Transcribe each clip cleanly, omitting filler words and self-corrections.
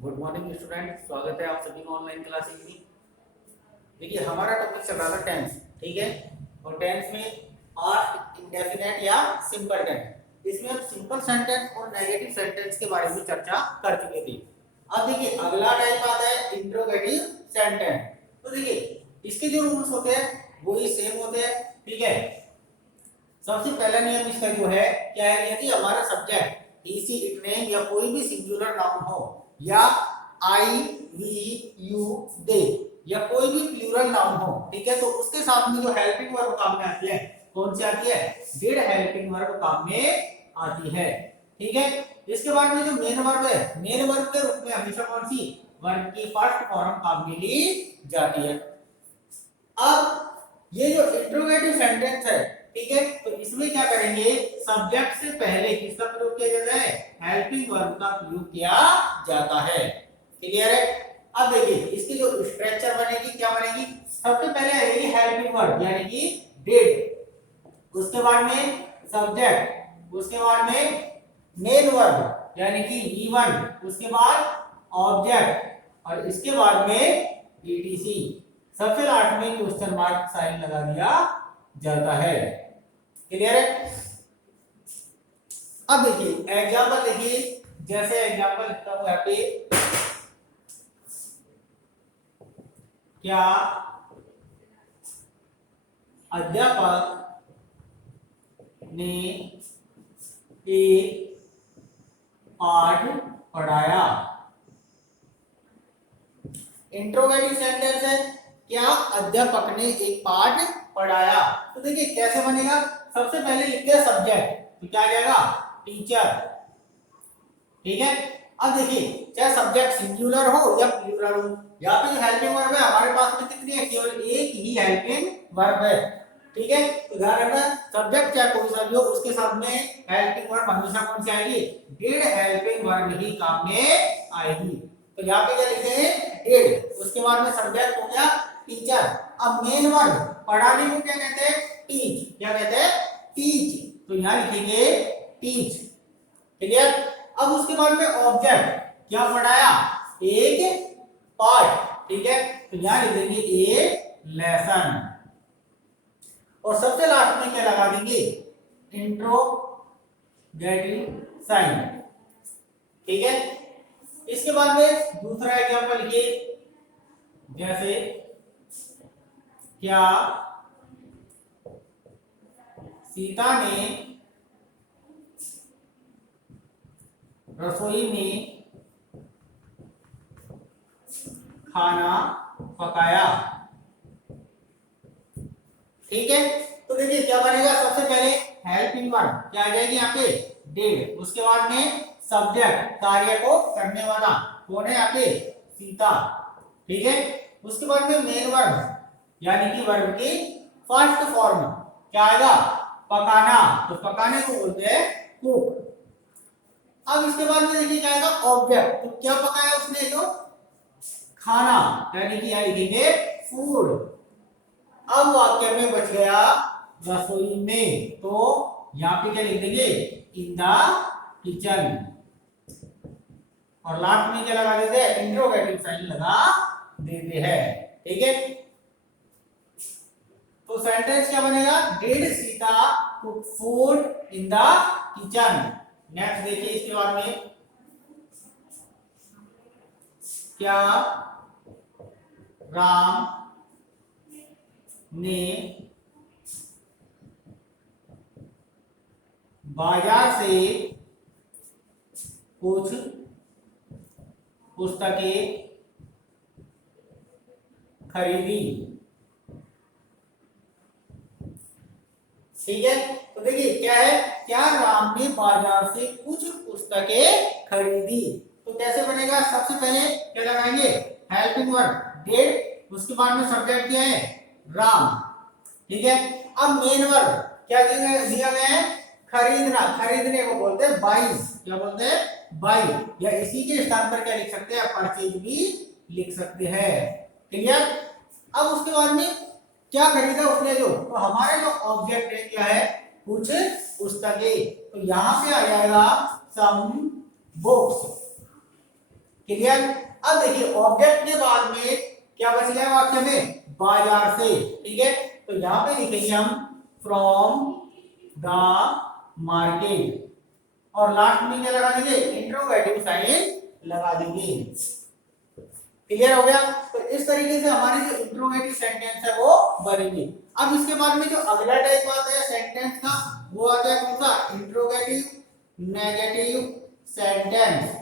Good morning student, स्वागत है आप सभी को ऑनलाइन क्लासेस में। देखिए हमारा टॉपिक चल रहा था टेंस, ठीक है। और टेंस में पास्ट इंडेफिनेट या सिंपल टेंस, इसमें हम सिंपल सेंटेंस और नेगेटिव सेंटेंस के बारे में चर्चा कर चुके थे। अब देखिए अगला टाइप आता है इंट्रोगेटिव सेंटेंस। तो देखिए इसके जो रूल्स होते हैं वही सेम होते हैं, ठीक है। सबसे पहला नियम इसका जो है क्या है, यदि हमारा subject he see it name या कोई भी सिंगुलर नाउन हो या आई वी यू दे या कोई भी प्लूरल नाउन हो, ठीक है, तो उसके साथ में जो हेल्पिंग वर्ब काम में आती है, कौन सी आती है, डिड हेल्पिंग वर्ब काम में आती है, ठीक है। इसके बाद में जो मेन वर्ब है, मेन वर्ब के रूप में हमेशा कौन सी वर्ब की फर्स्ट फॉर्म काम में ली जाती है। अब ये जो इंट्रोगेटिव सेंटेंस है, ठीक है, तो इसमें क्या करेंगे, सब्जेक्ट से पहले किसका प्रयोग किया जाता है, हेल्पिंग वर्ब का प्रयोग किया जाता है। क्लियर है। अब देखिए इसकी जो स्ट्रक्चर बनेगी, क्या बनेगी, सबसे पहले आएगी हेल्पिंग वर्ब यानी कि डिड, उसके बाद में सब्जेक्ट, उसके बाद में मेन वर्ब यानी कि V1, उसके बाद ऑब्जेक्ट और इसके बाद में ETC, सबसे लास्ट में क्वेश्चन मार्क साइन लगा दिया जाता है। क्लियर है। अब देखिए एग्जांपल देखिए, जैसे एग्जांपल लिखता हूं यहाँ पे, क्या अध्यापक ने एक पाठ पढ़ाया। इंट्रोगेटिव सेंटेंस है, क्या अध्यापक ने एक पाठ पढ़ाया। तो देखिए कैसे बनेगा, सबसे पहले लिखते हैं सब्जेक्ट, तो क्या आ जाएगा, टीचर, ठीक है। अब देखिए चाहे सब्जेक्ट सिंगुलर हो या प्लूरल हो, यहाँ पे जो हेल्पिंग वर्ब है हमारे पास में कितनी है, केवल एक ही हेल्पिंग वर्ब है, ठीक है। तो ध्यान रखना सब्जेक्ट चाहे कोई सा भी हो उसके साथ में हेल्पिंग वर्ब हमेशा कौन सी आएगी, डिड हेल्पिंग वर्ब ही काम में आएगी। तो यहाँ पे क्या लिखेंगे, डिड, उसके बाद में सब्जेक्ट हो गया टीचर। अब मेन वर्ब पढ़ाने को क्या कहते हैं, टीच, क्या कहते हैं, टीच, तो यहाँ लिखेंगे टीच। क्लियर। अब उसके बाद में ऑब्जेक्ट, क्या पढ़ाया, एक पाठ, ठीक है, तो यहाँ लिख देंगे ए लेसन और सबसे लास्ट में क्या लगा देंगे, इंट्रोगेटिव साइन, ठीक है। इसके बाद में दूसरा एग्जांपल लिखिए, जैसे क्या सीता ने रसोई में खाना पकाया, ठीक है। तो देखिए क्या बनेगा, सबसे पहले हेल्पिंग वर्ब क्या आ जाएगी यहाँ पे, डिड, उसके बाद में सब्जेक्ट कार्य को करने वाला कौन है यहाँ पे, सीता, ठीक है। उसके बाद में मेन वर्ब यानी कि वर्ब की फर्स्ट फॉर्म क्या आएगा, पकाना, तो पकाने को बोलते हैं कुक। अब इसके बाद में देखिए क्या आएगा, ऑब्जेक्ट, तो क्या पकाया उसने, जो खाना, यानी कि यहाँ लिखेंगे फूड। अब वाक्य में बच गया रसोई में, तो यहाँ पे क्या लिख देंगे, इन द किचन और लास्ट में क्या लगा देते हैं, इंट्रोगेटिव साइन लगा देते हैं, ठीक है। तो सेंटेंस क्या बनेगा, did Sita cook food in the kitchen. Next देखिए इसके बाद में, क्या राम ने बाजार से कुछ पुस्तकें खरीदी, ठीक है। तो देखिए क्या है, क्या राम ने बाजार से कुछ पुस्तकें खरीदी, तो कैसे बनेगा, सबसे पहले क्या लगाएंगे, हेल्पिंग वर्ब डिड, उसके बाद में सब्जेक्ट क्या है, राम, ठीक है। अब मेन वर्ब क्या दिया गया है, खरीदना, खरीदने को बोलते हैं बाई, क्या बोलते हैं, बाई, या इसी के स्थान पर क्या लिख सकते हैं, परचेज भी लिख सकते हैं। क्लियर। अब उसके बाद में क्या खरीदा उसने, जो तो हमारे जो ऑब्जेक्ट है क्या है, कुछ पुस्तकें, तो यहां पे आ जाएगा सम बुक्स। क्लियर। अब देखिए ऑब्जेक्ट के बाद में क्या बच गया वाक्य में, बाजार से, ठीक है। तो यहाँ पे लिखेंगे हम फ्रॉम द मार्केट, और लास्ट में क्या लगा देंगे, इंट्रोगेटिव साइन लगा देंगे। क्लियर हो गया। तो इस तरीके से हमारे जो इंट्रोगेटिव सेंटेंस है वो बनेंगे। अब इसके बाद में जो अगला टाइप आता है सेंटेंस का, वो आता है कौन सा, इंट्रोगेटिव नेगेटिव सेंटेंस।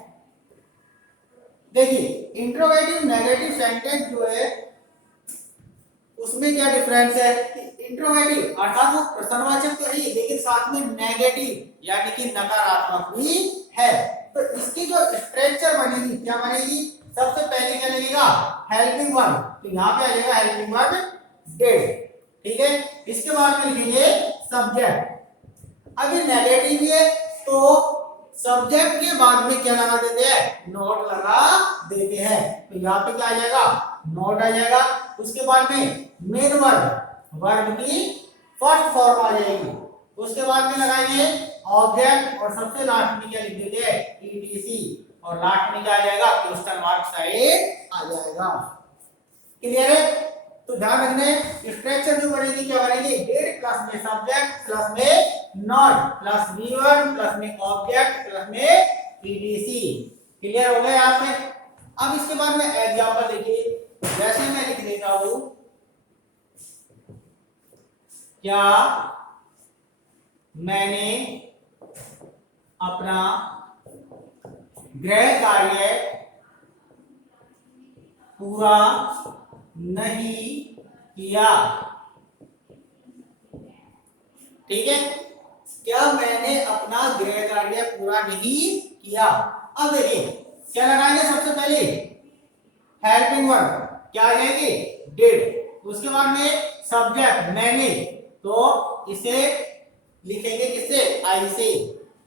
देखिए इंट्रोगेटिव नेगेटिव सेंटेंस जो है उसमें क्या डिफरेंस है, इंट्रोगेटिव अर्थात वो प्रश्नवाचक तो है लेकिन साथ में नेगेटिव यानी कि नकारात्मक भी है। तो इसकी जो स्ट्रक्चर बनेगी, क्या बनेगी, सबसे पहले क्या लगेगा, हेल्पिंग वर्ब। तो यहाँ पे आ जाएगा हेल्पिंग वर्ब डिड, ठीक है। इसके बाद में लिखेंगे सब्जेक्ट। अभी नेगेटिव है तो सब्जेक्ट के बाद में क्या लगा देते हैं, नॉट लगा देते हैं। तो यहाँ पे क्या आ जाएगा, नॉट आ जाएगा। उसके बाद में मेन वर्ब, वर्ब की फर्स्ट फॉर्म आ जाएगी। उसके बाद में लगाएंगे ऑब्जेक्ट, और सबसे लास्ट में क्या लिख देते हैं, ईटीसी, और लास्ट में क्या आ जाएगा, क्वेश्चन मार्क साइन आ जाएगा। क्लियर है। तो ध्यान रखने स्ट्रक्चर जो बनेगी, क्या बनेगी, डेट प्लस में सब्जेक्ट प्लस में नॉट प्लस वी1 प्लस में ऑब्जेक्ट प्लस में ईटीसी। क्लियर हो गया यहाँ पे। अब इसके बाद में एग्जांपल देखिए, जैसे मैं लिख देता हूं, क्या मैंने अपना गृह कार्य पूरा नहीं किया, ठीक है। क्या मैंने अपना गृह कार्य पूरा नहीं किया। अब देखिए क्या लगाएंगे, सबसे पहले हेल्पिंग वर्ब क्या आ जाएगी, डिड। उसके बाद में सब्जेक्ट मैंने, तो इसे लिखेंगे किससे, आई से।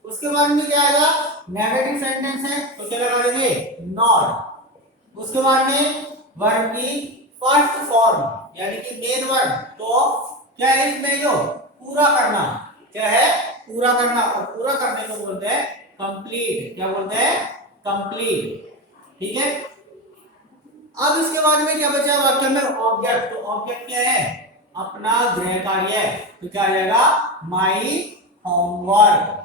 उसके बाद में क्या आएगा, नेगेटिव सेंटेंस है तो क्या लगा देंगे, नॉट। उसके बाद में वर्ब की फर्स्ट फॉर्म यानी कि मेन वर्ब, तो क्या है इसमें जो पूरा करना, क्या है, पूरा करना, और पूरा करने को बोलते हैं कंप्लीट। क्या बोलते हैं, कंप्लीट, ठीक है। अब इसके बाद में क्या बचा वाक्य में, ऑब्जेक्ट। तो ऑब्जेक्ट क्या है, अपना गृह कार्य, तो क्या आ जाएगा, माई होमवर्क,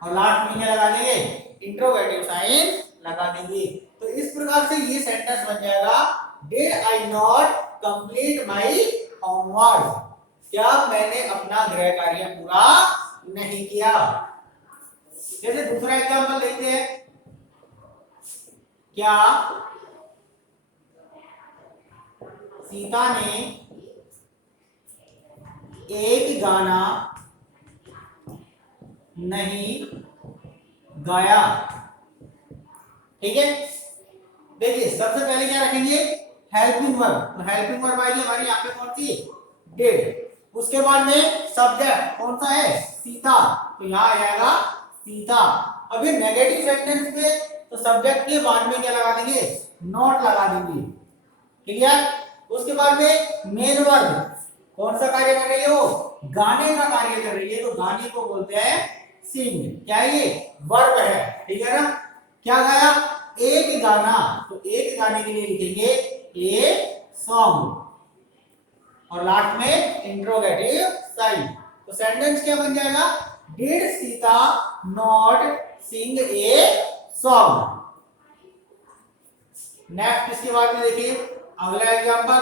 और लास्ट में क्या लगा देंगे, इंट्रोगेटिव साइन लगा देंगे। तो इस प्रकार से ये सेंटेंस बन जाएगा, did I not complete my homework, क्या मैंने अपना गृह कार्य पूरा नहीं किया। जैसे दूसरा एग्जांपल देखते हैं, क्या सीता ने एक गाना नहीं गाया, ठीक है। देखिए सबसे पहले क्या रखेंगे, हेल्पिंग वर्ब। तो हेल्पिंग वर्ब आएगी हमारी यहाँ पे कौन सी, डिड। उसके बाद में सब्जेक्ट कौन सा है, सीता, तो यहाँ आ जाएगा सीता। अभी नेगेटिव सेंटेंस पे तो सब्जेक्ट के बाद में क्या लगा देंगे, नॉट लगा देंगे। क्लियर। उसके बाद में मेन वर्ब कौन सा कार्य कर रही है, वो गाने का कार्य कर रही है, तो गाने को बोलते हैं सिंग। क्या है ये, वर्ब है, ठीक है ना। क्या गाया, एक गाना, तो एक गाने के लिए लिखेंगे ए सॉन्ग, और लास्ट में इंट्रोगेटिव साइन। तो सेंटेंस क्या बन जाएगा, did Sita not sing a song. Next इसके बाद में देखिए अगला एग्जांपल,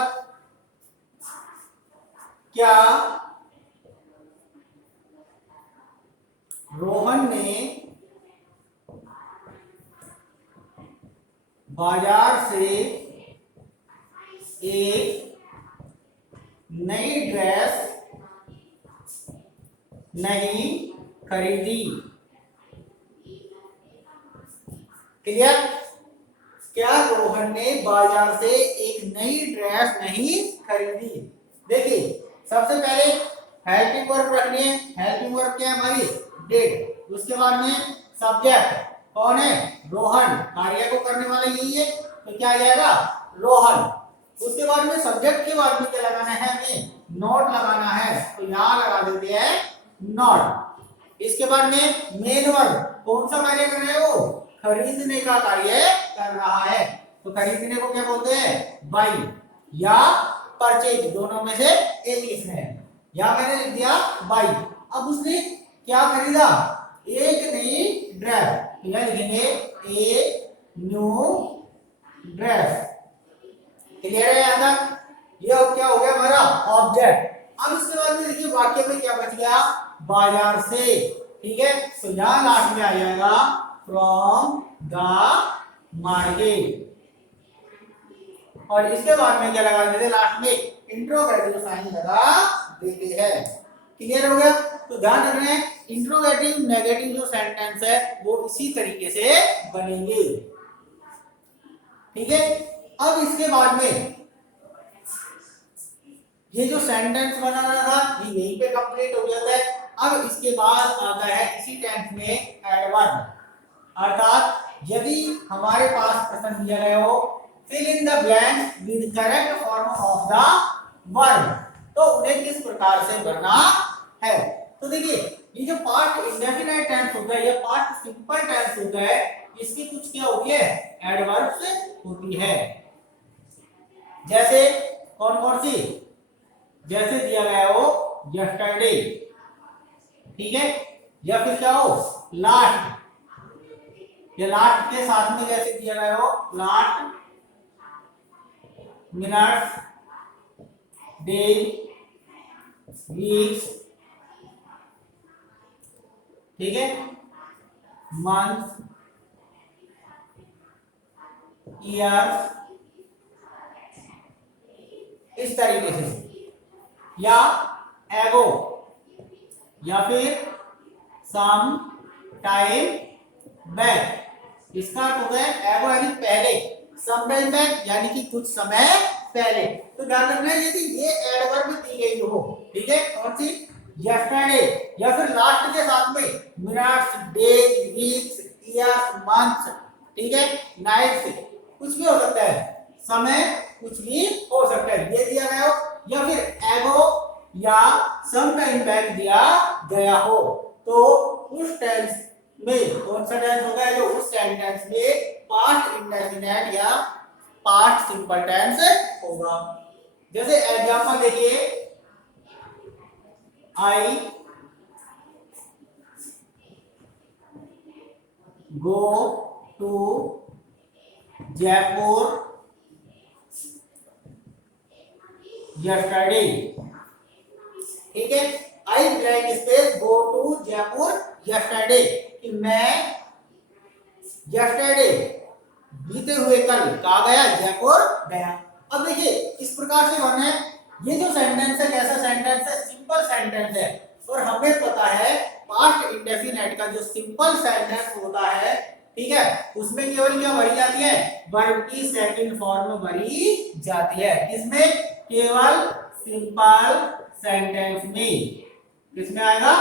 क्या रोहन ने बाजार से एक नई ड्रेस नहीं खरीदी। क्लियर। क्या रोहन ने बाजार से एक नई ड्रेस नहीं खरीदी। देखिए सबसे पहले हेल्पिंग वर्ब रखनी है। हेल्पिंग वर्ब क्या है हमारी, डिड। उसके बाद में सब्जेक्ट कौन है, रोहन, कार्य को करने वाला यही है, तो क्या आ जाएगा, रोहन। उसके बाद में सब्जेक्ट के बाद में क्या लगाना है, हमें नॉट लगाना है, तो यहाँ लगा देते हैं नॉट। इसके बाद में मेन वर्ब कौन सा कार्य कर रहे हो, खरीदने का कार्य कर रहा है। तो खरीदने को क्या बोलते हैं? बाई या परचेज, दोनों में से एक लिखना है। या मैंने लिख दिया बाई। अब उसने क्या खरीदा? एक नई ड्रेस। तो यह लिखेंगे ए न्यू ड्रेस। क्लियर है यहां तक? ये क्या हो गया हमारा ऑब्जेक्ट। अब इसके बाद में देखिए वाक्य में क्या बच गया? बाजार से। ठीक है, तो यहां लास्ट में आ जाएगा फ्रॉम द मार्केट। और इसके बाद में क्या लगा देते? लास्ट में इंट्रोगेटिव साइन लगा देते हैं। क्लियर हो गया? तो ध्यान रखना है, इंट्रोगेटिव नेगेटिव जो सेंटेंस है वो इसी तरीके से बनेंगे। ठीक है, अब इसके बाद में ये जो सेंटेंस बनाना था ये यहीं पे कंप्लीट हो जाता है। अब इसके बाद आता है इसी टेंस में एडवर्ब, अर्थात यदि हमारे पास प्रश्न दिया गया हो fill in the blank with correct form of the verb, तो उन्हें किस प्रकार से भरना है। तो देखिए ये जो पास्ट इंडेफिनिट टेंस होता है, ये पास्ट सिंपल टेंस होता है, इसकी कुछ क्या होती है? एडवर्ब्स होती है। जैसे कौन कौन सी? जैसे दिया गया हो यस्टरडे, ठीक है, या फिर क्या हो लास्ट, या लास्ट के साथ में जैसे दिया गया हो लास्ट, मिनट्स, डे, वीक्स, ठीक है, मंथ, ईयर, इस तरीके से, या एगो, या फिर सम टाइम बैक। इसका अर्थ होता है एगो यानी पहले, सम टाइम बैक यानी कि कुछ समय पहले। तो ध्यान रखना है यदि ये एडवर्ब दी गई हो, ठीक है, कौन सी? यस्टरडे, या फिर लास्ट के साथ में minutes, days, weeks, years, months, ठीक है, नाइट्स, कुछ भी हो सकता है, समय कुछ भी हो सकता है, ये दिया गया हो, या फिर एगो या सम टाइम बैक दिया गया हो, तो उस टेंस में कौन सा टेंस होगा? जो उस सेंटेंस में पास्ट इंडेफिनिट या पास्ट सिंपल टेंस होगा। जैसे एग्जांपल देखिए, I go to Jaipur yesterday, ठीक है, I blank space go to Jaipur yesterday, कि मैं यस्टरडे बीते हुए कल कहा गया, जयपुर गया। अब देखिए इस प्रकार से बनना है। ये जो सेंटेंस है कैसा सेंटेंस है? सिंपल सेंटेंस है, और हमें पता है पास्ट इंडेफिनिट का जो सिंपल सेंटेंस होता है, ठीक है, उसमें केवल क्या भरी जाती है? वर्ब की सेकंड फॉर्म भरी जाती है। किसमें? केवल सिंपल सेंटेंस में। किसमें आएगा?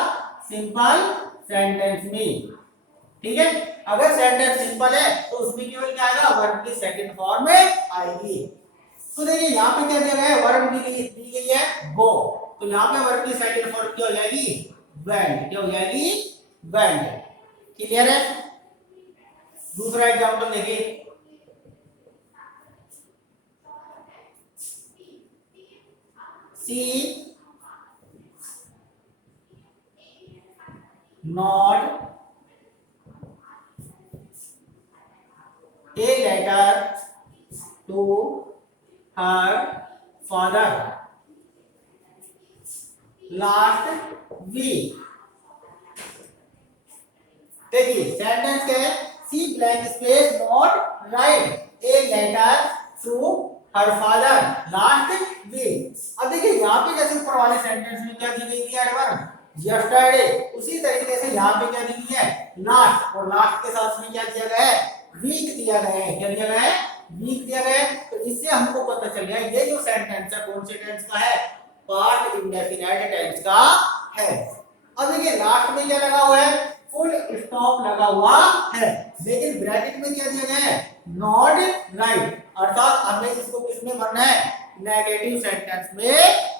सिंपल सेंटेंस में, ठीक है। अगर सेंटेंस सिंपल है तो उसमें केवल क्या आएगा? वर्ब की सेकंड फॉर्म में आएगी। तो देखिए यहाँ पे क्या दिया गया है? वर्ब दी गई है गो, तो यहाँ पे वर्ब की सेकंड फॉर्म क्या हो जाएगी? वेंट। क्या हो जाएगी? वेंट। क्लियर है? दूसरा एग्जांपल देखिए, she not a letter to her father last week। देखिए सेंटेंस क्या है? She blank space not write a letter to her father last week. अब देखिए यहाँ पे जैसे ऊपर वाले सेंटेंस में क्या दी गई है? एडवर्ब यस्टरडे, उसी तरीके से यहाँ पे क्या दी गई है? लास्ट, और लास्ट के साथ में क्या दिया गया है? वीक दिया गया है। क्या दिया गया है? वीक दिया गया है। तो इससे हमको पता चल गया ये जो सेंटेंस है कौन से टेंस का है? पास्ट इंडेफिनिट टेंस का है। अब देखिए लास्ट में क्या लगा हुआ है? फुल स्टॉप लगा हुआ है, लेकिन ब्रैकेट में क्या दिया गया है? नॉट राइट, अर्थात हमें इसको किसमें भरना है? नेगेटिव सेंटेंस में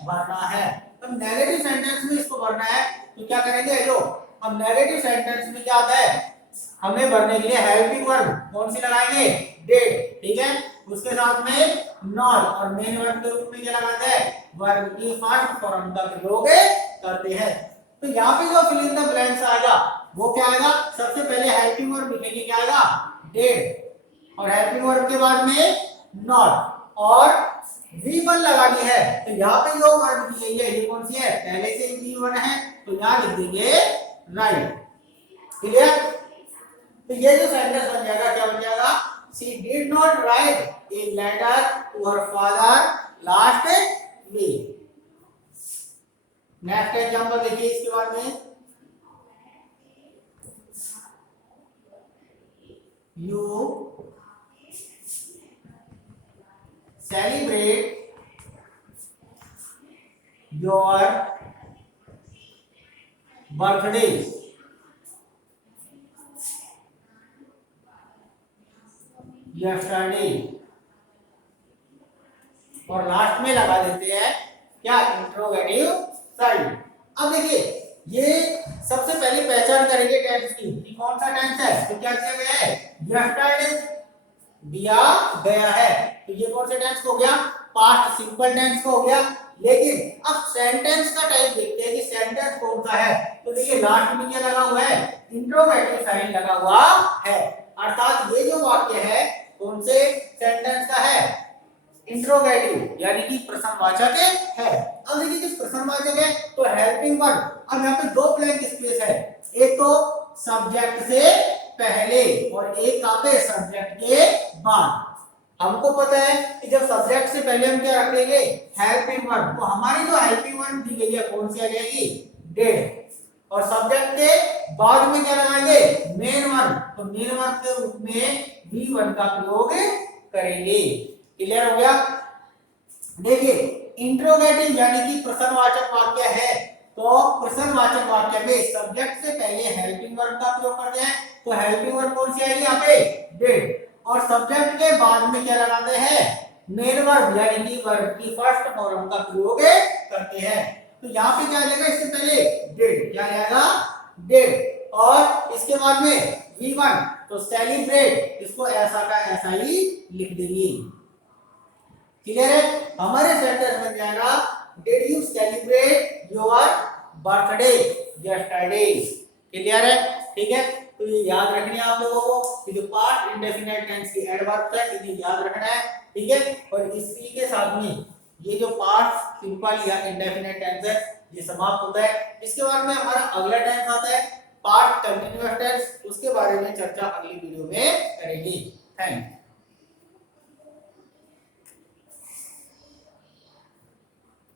भरना है। तो नेगेटिव सेंटेंस में इसको भरना है तो क्या करेंगे? जो हम नेगेटिव सेंटेंस में क्या आता है? हमें भरने के लिए हेल्पिंग वर्ब कौन सी लगाएंगे, डिड, ठीक है। उसके साथ में नॉट और मेन वर्ब के रूप में क्या लगाते हैं, वर्ब की फर्स्ट फॉर्म का प्रयोग करते हैं। तो यहाँ पे जो फिल इन द ब्लैंक्स आएगा वो क्या आएगा, सबसे पहले हेल्पिंग वर्ब लिखेंगे, क्या आएगा, डिड, और हेल्पिंग वर्ब के बाद में नॉट और V1 लगानी है। तो यहाँ पे जो वर्ब दी गई है ये कौन सी है, पहले से V1 है, तो यहाँ लिख देंगे राइट, क्लियर। तो ये जो सेंटेंस बन जाएगा क्या बन जाएगा, she did not write a letter to her father last week. Next example देखिए इसके बाद में, you celebrate your birthday yesterday, और लास्ट में लगा देते हैं क्या, इंट्रोगेटिव साइन। अब देखिए ये सबसे पहले पहचान करेंगे टेंस की कि कौन सा टेंस है। तो क्या दिया गया है, yesterday दिया गया है, तो ये कौन सा टेंस हो गया, पास्ट सिंपल टेंस हो गया। लेकिन अब सेंटेंस का टाइप देखते हैं कि सेंटेंस कौन सा है। तो देखिए लास्ट में क्या लगा हुआ है, इंट्रोगेटिव साइन लगा हुआ है, अर्थात ये जो वाक्य है कौन से सेंटेंस का है, इंट्रोगेटिव यानी कि प्रश्नवाचक है। अब देखिए कि प्रश्नवाचक है तो हेल्पिंग वर्ब, अब यहाँ पे दो ब्लैंक स्पेस है, एक तो सब्जेक्ट से पहले और एक कहां पे, सब्जेक्ट के बाद। हमको पता है कि जब सब्जेक्ट से पहले हम क्या रख देंगे, हेल्पिंग वर्ब, तो हमारी जो हेल्पिंग वर्ब दी गई है कौन सी आ जाएगी, डिड, और सब्जेक्ट के बाद में क्या लगाएंगे, मेन वर्ब, तो मेन वर्ब के रूप में V1 का प्रयोग करेंगे। क्लियर हो गया। देखिए इंट्रोगेटिव यानी कि प्रश्नवाचक वाक्य है, तो प्रश्नवाचक वाक्य में सब्जेक्ट से पहले हेल्पिंग वर्ब का प्रयोग करते हैं, तो हेल्पिंग वर्ब कौन सी आएगी यहाँ पे, डिड, और सब्जेक्ट के बाद में क्या लगाते हैं, मेन वर्ब यानी कि वर्ब की फर्स्ट फॉर्म का प्रयोग करते हैं। तो यहाँ पे क्या आ जाएगा, इससे पहले डिड, क्या आएगा, डिड, और इसके बाद में V1, तो सेलिब्रेट, इसको ऐसा का ऐसा ही लिख देंगे। क्लियर है, हमारे सेंटेंस बन जाएगा, did you celebrate your birthday yesterday. Clear है, ठीक है। तो ये याद रखना है आप लोगों को कि जो पास्ट इंडेफिनिट टेंस की एडवर्ब्स है इन्हें याद रखना है, ठीक है। और इसी के साथ में ये जो पास्ट सिंपल या इंडेफिनिट टेंस है ये समाप्त होता है। इसके बाद में हमारा अगला टेंस आता है पास्ट कंटीन्यूअस टेंस, उसके बारे में चर्चा अगली वीडियो में करेंगे। Thank you.